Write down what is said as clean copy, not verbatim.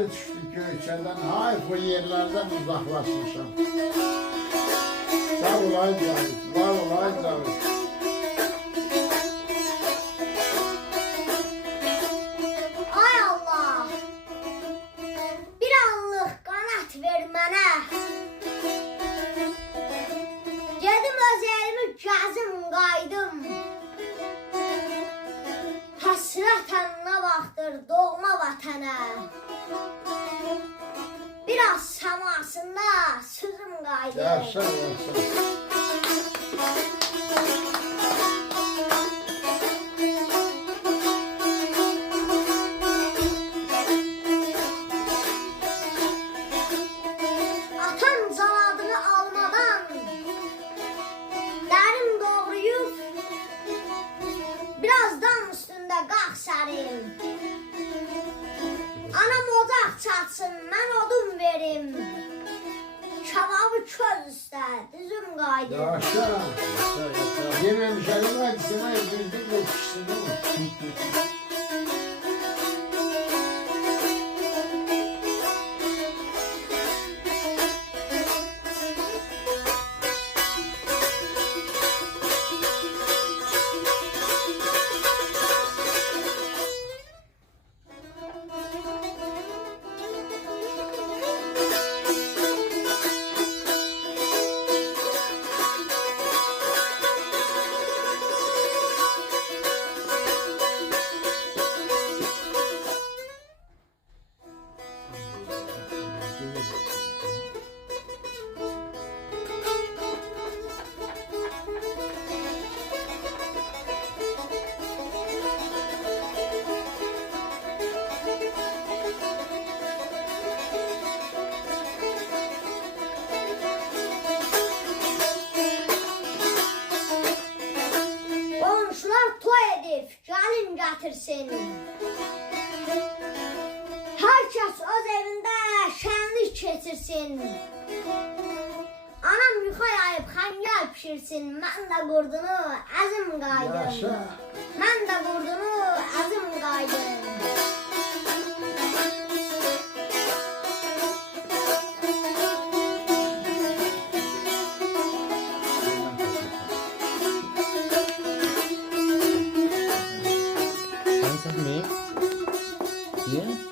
Düşdük Göyçədən, hay bu yerlərdən uzaqlaşmışam. Sağ olay Cavit, var olay Cavit. Ay Allah! Bir anlıq qanat ver mənə. Gedim öz elimi gəzim qaydım. Həsrətən nə vaxtdır doğma vətənə. Biraz səmasında sözüm qaydı. Yaşa, yaşa. Atam zavadını almadan dərim doğruyub birazdan üstündə qalx sərim. Anam ocaq çatsın, mən odun verim. Kebabı köz üstə, düzüm qaydı. Yaşa. Yeməmişəlim, hadi sənə bildik o kişisini mi? Gəlin gətirsin. Hər kəs öz evində şənlik keçirsin. Anam yuxay ayıb xəngəl pişirsin. Mən də qurdunu əzim qaydım. Yaşa. Mən də qurdunu əzim qaydım. Sunset me here.